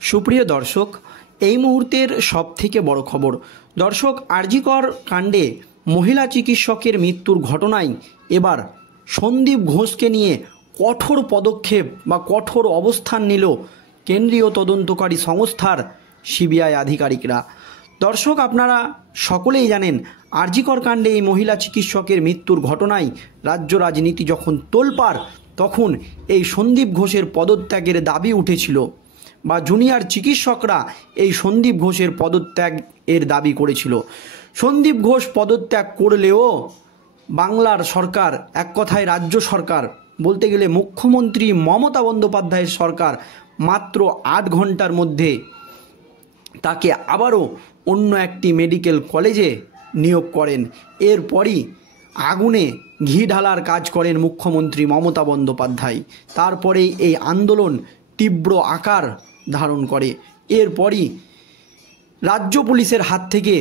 সুপ্রিয় দর্শক, এই মুহূর্তের সবথেকে বড় খবর। দর্শক, আরজিকর কাণ্ডে মহিলা চিকিৎসকের মৃত্যুর ঘটনায় এবার সন্দীপ ঘোষকে নিয়ে কঠোর পদক্ষেপ বা কঠোর অবস্থান নিল কেন্দ্রীয় তদন্তকারী সংস্থার সিবিআই আধিকারিকরা। দর্শক, আপনারা সকলেই জানেন, আরজিকর কাণ্ডে এই মহিলা চিকিৎসকের মৃত্যুর ঘটনায় রাজ্য রাজনীতি যখন তোলপাড়, তখন এই সন্দীপ ঘোষের পদত্যাগের দাবি উঠেছিল বা জুনিয়র চিকিৎসকরা এই সন্দীপ ঘোষের পদত্যাগ এর দাবি করেছিল। সন্দীপ ঘোষ পদত্যাগ করলেও বাংলার সরকার, এক কথায় রাজ্য সরকার, বলতে গেলে মুখ্যমন্ত্রী মমতা বন্দ্যোপাধ্যায়ের সরকার মাত্র 8 ঘন্টার মধ্যে তাকে আবারও অন্য একটি মেডিকেল কলেজে নিয়োগ করেন। এরপরই আগুনে ঘি ঢালার কাজ করেন মুখ্যমন্ত্রী মমতা বন্দ্যোপাধ্যায়। তারপরেই এই আন্দোলন তীব্র আকার ধারণ করে। এরপরই রাজ্য পুলিশের হাত থেকে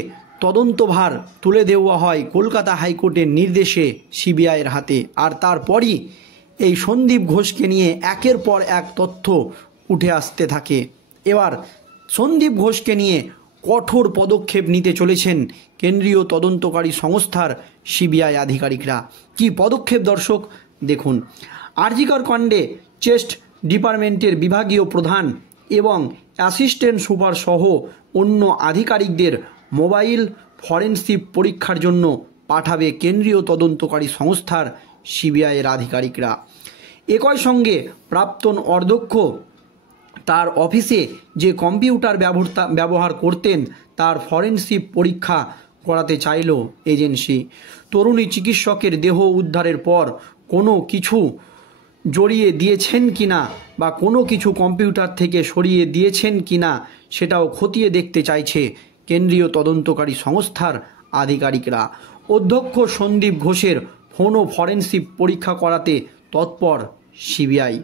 তদন্তভার তুলে দেওয়া হয় কলকাতা হাইকোর্টের নির্দেশে সিবিআইয়ের হাতে। আর তারপরই এই সন্দীপ ঘোষকে নিয়ে একের পর এক তথ্য উঠে আসতে থাকে। এবার সন্দীপ ঘোষকে নিয়ে কঠোর পদক্ষেপ নিতে চলেছেন কেন্দ্রীয় তদন্তকারী সংস্থার সিবিআই আধিকারিকরা। কি পদক্ষেপ দর্শক দেখুন। আরজিকর কাণ্ডে চেস্ট ডিপার্টমেন্টের বিভাগীয় প্রধান এবং অ্যাসিস্ট্যান্ট সুপার সহ অন্য আধিকারিকদের মোবাইল ফরেনসিক পরীক্ষার জন্য পাঠাবে কেন্দ্রীয় তদন্তকারী সংস্থার সিবিআইয়ের আধিকারিকরা। একই সঙ্গে প্রাক্তন অধ্যক্ষ তার অফিসে যে কম্পিউটার ব্যবহার করতেন তার ফরেনসিক পরীক্ষা করাতে চাইল এজেন্সি। তরুণী চিকিৎসকের দেহ উদ্ধারের পর কোনো কিছু জড়িয়ে দিয়েছেন কিনা বা কোনো কিছু কম্পিউটার থেকে সরিয়ে দিয়েছেন কিনা সেটাও খতিয়ে দেখতে চাইছে কেন্দ্রীয় তদন্তকারী সংস্থার আধিকারিকরা। অধ্যক্ষ সন্দীপ ঘোষের ফোনও ফরেনসিক পরীক্ষা করাতে তৎপর সিবিআই।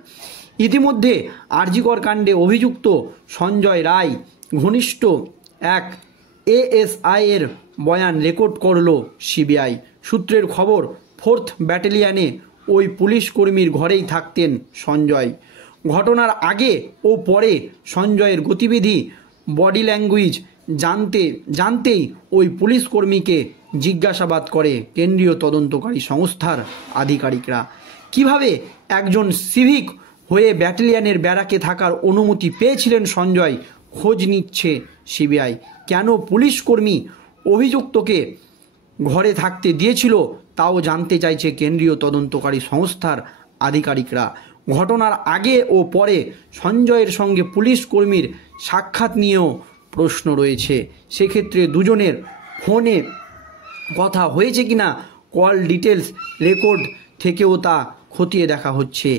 ইতিমধ্যে আরজিকর কাণ্ডে অভিযুক্ত সঞ্জয় রায় ঘনিষ্ঠ এক এএসআইয়ের বয়ান রেকর্ড করল সিবিআই। সূত্রের খবর, 4th ব্যাটালিয়নে ওই পুলিশ কর্মীর ঘরেই থাকতেন সঞ্জয়। ঘটনার আগে ও পরে সঞ্জয়ের গতিবিধি, বডি ল্যাঙ্গুয়েজ জানতেই ওই পুলিশ কর্মীকে জিজ্ঞাসাবাদ করে কেন্দ্রীয় তদন্তকারী সংস্থার আধিকারিকরা। কিভাবে একজন সিভিক হয়ে ব্যাটালিয়নের ব্যারাকে থাকার অনুমতি পেয়েছিলেন সঞ্জয়, খোঁজ নিচ্ছে সিবিআই। কেন পুলিশ কর্মী অভিযুক্তকে ঘরে থাকতে দিয়েছিল তাও জানতে চাইছে কেন্দ্রীয় তদন্তকারী সংস্থার আধিকারিকরা। ঘটনার আগে ও পরে সঞ্জয়ের সঙ্গে পুলিশ কর্মীর সাক্ষাৎ নিয়েও প্রশ্ন রয়েছে। সেক্ষেত্রে দুজনের ফোনে কথা হয়েছে কিনা কল ডিটেলস রেকর্ড থেকেও তা খতিয়ে দেখা হচ্ছে।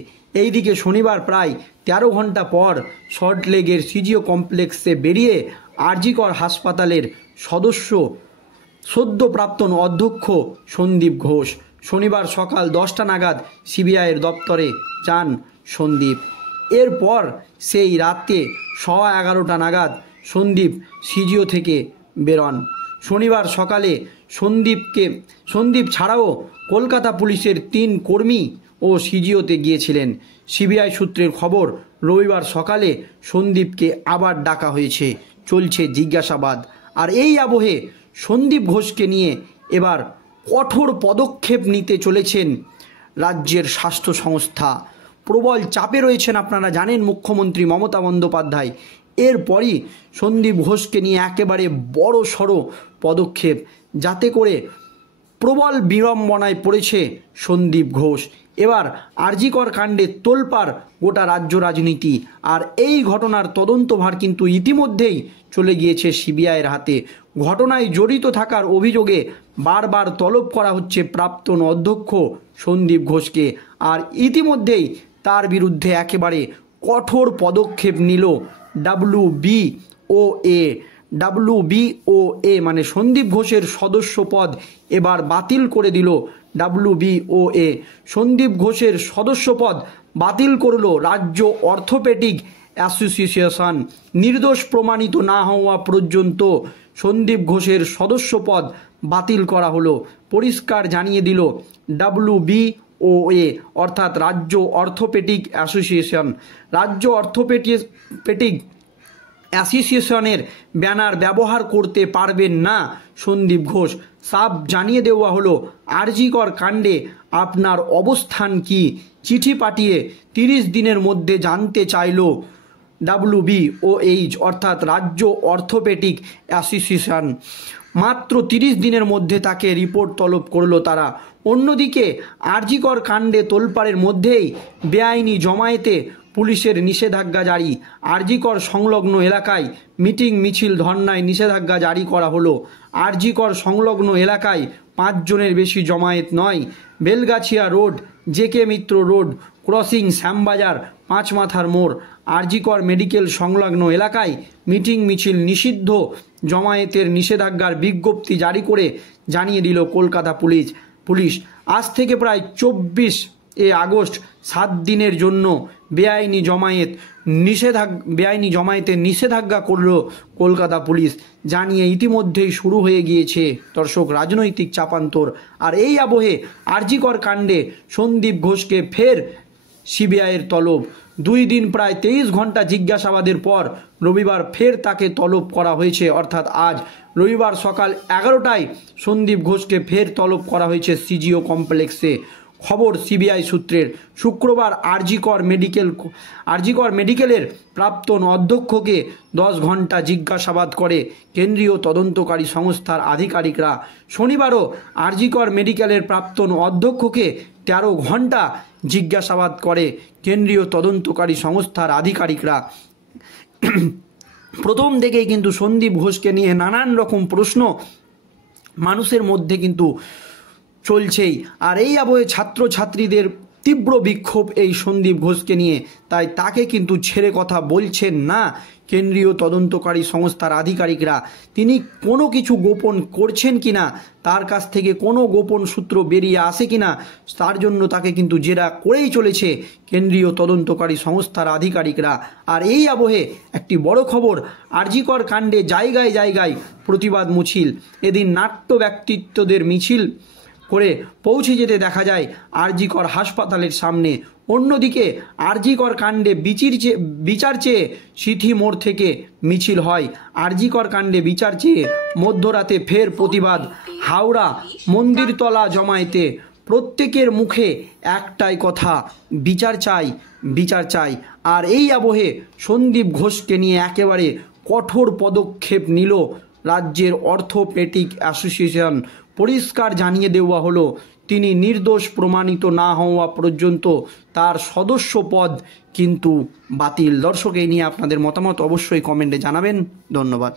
এইদিকে শনিবার প্রায় 13 ঘন্টা পর সল্টলেকের সিজিও কমপ্লেক্সে বেরিয়ে আরজিকর হাসপাতালের সদ্য প্রাক্তন অধ্যক্ষ সন্দীপ ঘোষ শনিবার সকাল 10টা নাগাদ সিবিআইয়ের দপ্তরে যান সন্দীপ। এরপর সেই রাতে 11:15 নাগাদ সন্দীপ সিজিও থেকে বেরোন। শনিবার সকালে সন্দীপ ছাড়াও কলকাতা পুলিশের 3 কর্মী ও সিজিওতে গিয়েছিলেন। সিবিআই সূত্রের খবর, রবিবার সকালে সন্দীপকে আবার ডাকা হয়েছে, চলছে জিজ্ঞাসাবাদ। আর এই আবহে সন্দীপ ঘোষকে নিয়ে এবার কঠোর পদক্ষেপ নিতে চলেছেন রাজ্যের স্বাস্থ্য সংস্থা। প্রবল চাপে রয়েছেন, আপনারা জানেন, মুখ্যমন্ত্রী মমতা বন্দ্যোপাধ্যায়। এরপরই সন্দীপ ঘোষকে নিয়ে একেবারে বড় সড়ো পদক্ষেপ, যাতে করে প্রবল বিড়ম্বনায় পড়েছে সন্দীপ ঘোষ। এবার আরজিকর কাণ্ডে তোলপাড় গোটা রাজ্য রাজনীতি। আর এই ঘটনার তদন্তভার কিন্তু ইতিমধ্যেই চলে গিয়েছে সিবিআইয়ের হাতে। ঘটনায় জড়িত থাকার অভিযোগে বারবার তলব করা হচ্ছে প্রাক্তন অধ্যক্ষ সন্দীপ ঘোষকে। আর ইতিমধ্যেই তার বিরুদ্ধে একেবারে কঠোর পদক্ষেপ নিল WBOA, মানে সন্দীপ ঘোষের সদস্য পদ এবার বাতিল করে দিল WBOA। সন্দীপ ঘোষের সদস্য পদ বাতিল করল রাজ্য অর্থোপেডিক অ্যাসোসিয়েশন। নির্দোষ প্রমাণিত না হওয়া পর্যন্ত সন্দীপ ঘোষের সদস্য পদ বাতিল করা হলো, পরিষ্কার জানিয়ে দিল WBOA অর্থাৎ রাজ্য অর্থোপেডিক অ্যাসোসিয়েশন। রাজ্য অর্থোপেডিক অ্যাসোসিয়েশনের ব্যানার ব্যবহার করতে পারবেন না সন্দীপ ঘোষ। সাফ জানিয়ে দেওয়া হলো আরজি কর কাণ্ডে আপনার অবস্থান কি। চিঠি পাঠিয়ে 30 দিনের মধ্যে জানতে চাইল WBOH অর্থাৎ রাজ্য অর্থোপেডিক অ্যাসোসিয়েশন। মাত্র 30 দিনের মধ্যে তাকে রিপোর্ট তলব করলো তারা। অন্যদিকে আরজি কর কাণ্ডে তোলপাড়ের মধ্যেই বেআইনি জমায়েতে পুলিশের নিষেধাজ্ঞা জারি। আরজি কর সংলগ্ন এলাকায় মিটিং মিছিল ধর্নায় নিষেধাজ্ঞা জারি করা হলো। আরজি কর সংলগ্ন এলাকায় 5 জনের বেশি জমায়েত নয়। বেলগাছিয়া রোড, JK মিত্র রোড ক্রসিং, শ্যামবাজার, পাঁচমাথার মোড়, আরজি কর মেডিকেল সংলগ্ন এলাকায় মিটিং মিছিল নিষিদ্ধ। জমায়েতের নিষেধাজ্ঞার বিজ্ঞপ্তি জারি করে জানিয়ে দিল কলকাতা পুলিশ। আজ থেকে প্রায় 24 আগস্ট 7 দিনের জন্য বেআইনি জমায়েতের নিষেধাজ্ঞা করল কলকাতা পুলিশ। জানিয়ে ইতিমধ্যেই শুরু হয়ে গিয়েছে দর্শক রাজনৈতিক চাপান্তর। আর এই আবহে আরজি কর কাণ্ডে সন্দীপ ঘোষকে ফের সিবিআইয়ের তলব। 2 দিন প্রায় 23 ঘন্টা জিজ্ঞাসাবাদের পর রবিবার ফের তাকে তলব করা হয়েছে। অর্থাৎ আজ রবিবার সকাল 11টায় সন্দীপ ঘোষকে ফের তলব করা হয়েছে CGO কমপ্লেক্সে। খবর সিবিআই সূত্রের। শুক্রবার আরজি কর মেডিকেলের প্রাক্তন অধ্যক্ষকে 10 ঘন্টা জিজ্ঞাসাবাদ করে কেন্দ্রীয় তদন্তকারী সংস্থার আধিকারিকরা। শনিবারও আরজি কর মেডিকেলের প্রাক্তন অধ্যক্ষকে 13 ঘন্টা জিজ্ঞাসাবাদ করে কেন্দ্রীয় তদন্তকারী সংস্থার আধিকারিকরা। প্রথম থেকেই কিন্তু সন্দীপ ঘোষকে নিয়ে নানান রকম প্রশ্ন মানুষের মধ্যে কিন্তু চলছেই। আর এই আবহে ছাত্রছাত্রীদের তীব্র বিক্ষোভ এই সন্দীপ ঘোষকে নিয়ে। তাই তাকে কিন্তু ছেড়ে কথা বলছেন না কেন্দ্রীয় তদন্তকারী সংস্থার আধিকারিকরা। তিনি কোনো কিছু গোপন করছেন কিনা, তার কাছ থেকে কোনো গোপন সূত্র বেরিয়ে আসে কিনা, তার জন্য তাকে কিন্তু জেরা করেই চলেছে কেন্দ্রীয় তদন্তকারী সংস্থার আধিকারিকরা। আর এই আবহে একটি বড় খবর, আরজি কর কাণ্ডে জায়গায় জায়গায় প্রতিবাদ মিছিল। এদিন নাট্য ব্যক্তিত্বদের মিছিল করে পৌঁছে যেতে দেখা যায় আরজি কর হাসপাতালের সামনে। অন্যদিকে আরজি কর কাণ্ডে বিচার চেয়ে সিথি মোড় থেকে মিছিল হয়। আরজি কর কাণ্ডে বিচার চেয়ে মধ্যরাতে ফের প্রতিবাদ হাওড়া মন্দিরতলা জমায়েতে। প্রত্যেকের মুখে একটাই কথা, বিচার চাই। আর এই আবহে সন্দীপ ঘোষকে নিয়ে একেবারে কঠোর পদক্ষেপ নিল রাজ্যের অর্থোপেডিক অ্যাসোসিয়েশন। পরিষ্কার জানিয়ে দেওয়া হলো তিনি নির্দোষ প্রমাণিত না হওয়া পর্যন্ত তার সদস্য পদ কিন্তু বাতিল। দর্শক এই নিয়ে আপনাদের মতামত অবশ্যই কমেন্টে জানাবেন। ধন্যবাদ।